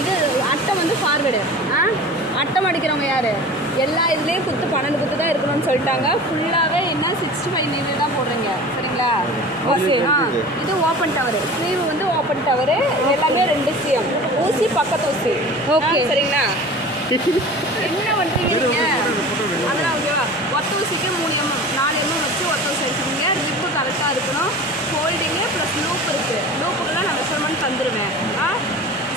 இது அட்டை வந்து ஃபார்வேர்டு. அட்டம் அடிக்கிறவங்க யார்? எல்லா இதுலேயும் குத்து 12 குத்து தான் இருக்கணும்னு சொல்லிட்டாங்க. ஃபுல்லாகவே என்ன 65 நீடில் தான் போடுறீங்க சரிங்களா? ஓகே. இது ஓப்பன் டவரு, ஸ்லீவ் வந்து ஓப்பன் டவரு, எல்லாமே 2 CM ஊசி, பக்கத்து ஊசி. ஓகே சரிங்களா? என்ன பண்ணுறீங்க நீங்கள்? அதெல்லாம் ஓகேவா? ஒத்த ஊசிக்கு 3 mm 4 mm வச்சு ஒத்த ஊசி வச்சுக்கோங்க. ரிப்பு கரெக்டாக இருக்கணும். ஹோல்டிங்கு ப்ளஸ் லூப் இருக்குது. லூப்புக்கெல்லாம் நான் மெஷர்மெண்ட் தந்துடுவேன்.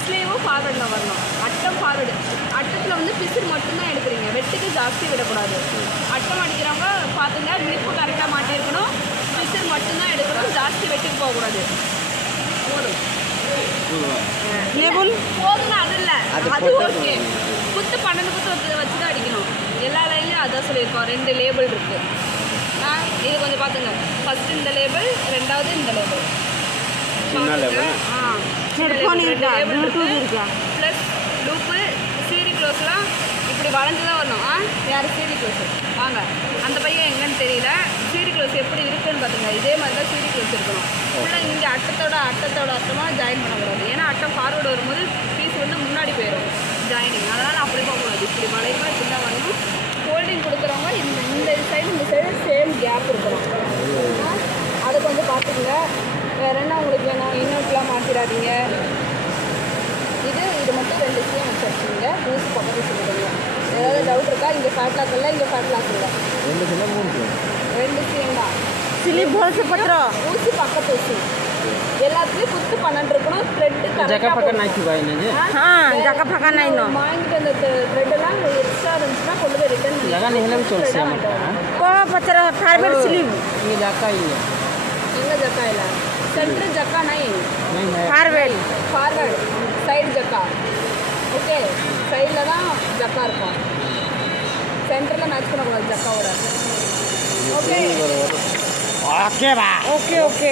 ஸ்லீவும் ஃபார்வர்டில் வரணும். அட்டம் ஃபார்வர்டு. அட்டத்தில் வந்து பிசிறு மட்டும்தான் எடுக்கிறீங்க, வெட்டுக்கு ஜாஸ்தி விடக்கூடாது. அட்டம் அடிக்கிறவங்க பார்த்துங்க, ரிப்பு கரெக்டாக மாட்டியிருக்கணும். பிசிறு மட்டும்தான் எடுக்கணும், ஜாஸ்தி வெட்டுக்கு போகக்கூடாது. போதும் போதுங்க. அது இல்லை, அது ஓகே. குத்து 12 குத்து வச்சு தான் அடிக்கணும். எல்லா லைன்லையும் அதான் சொல்லியிருக்கோம். 2 லேபிள் இருக்குது. இது கொஞ்சம் பார்த்துங்க. ஃபஸ்ட்டு இந்த லேபிள், 2வது இந்த லேபிள். ப்ளஸ் லூப்பு, சீரி க்ளோஸ்லாம் இப்படி வளைஞ்சு தான் வரணும். யார் சீரி க்ளோஸு? வாங்க, அந்த பையன் எங்கன்னு தெரியல. சீரி க்ளோஸ் எப்படி இருக்குன்னு பார்த்துங்க. இதே மாதிரி தான் சீரி க்ளோஸ் இருக்கணும். ஃபுல்லாக இங்கே அட்டத்தோட அட்டமாக ஜாயின் பண்ணக்கூடாது. ஏன்னா அட்டம் ஃபார்வர்டு வரும்போது பீஸ் வந்து முன்னாடி போயிடும் ஜாயினிங். அதனால் அப்படி போகக்கூடாது. இப்படி வளையமாக இப்படி தான் வரணும். ஹோல்டிங் கொடுக்குறவங்க இந்த சைடு சேம் கேப் இருக்கணும். அதை கொஞ்சம் பார்த்துக்குங்க. வேறு என்ன உங்களுக்கு வேணும்? இன்னொருக்கெலாம் மாற்றிடாதீங்க. இது மட்டும் 2 CM வச்சு வச்சுருங்க. ஊசி பக்கத்து சொல்லிடுங்க. ஏதாவது டவுட் இருக்கா? இங்கே ஃபேட் லாக் இல்லை, இங்கே ஃபேட் லாக் இல்லை. 2 CM தான். ஸ்லிப் போல்ஸ் பத்திரோ ஊசி பக்கத்து ஊசி எல்லாத்துலேயும் குத்து 12 இருக்கணும். த்ரெட்டு ஜக்கா பக்கம் நாய்னோ வாங்கிட்டு அந்த த்ரெட்டெல்லாம் எக்ஸ்ட்ரா இருந்துச்சுன்னா கொண்டு போய் ரிட்டர்ன் பத்திர ஃபார்வர்ட் ஸ்லிப் எங்கே ஜக்கா இல்லை? சென்ட்ரு ஜக்கா ஃபார்வர்டு சைடு ஜக்கா. ஓகே, சைடில் தான் ஜக்கா இருக்கும். சென்டரில் மேட்ச் பண்ணக்கூடாது ஜக்காவோட. Okay okay.